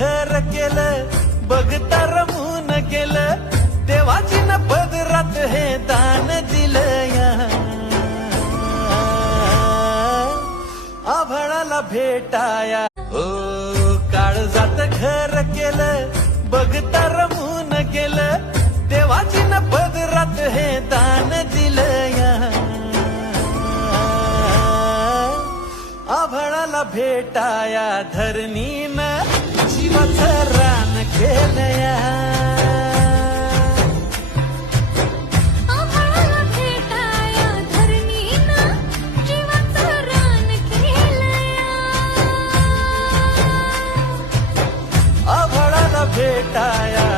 हो, घर केलं बघता रमून गेलं देवाची न पदरात हे दान दिलं या. आभाळाला भेटाया. हो काळजात घर केलं बघता रमून गेलं देवाची न पदरात हे दान दिलं या. आभाळाला भेटाया धरणीनं बेटाया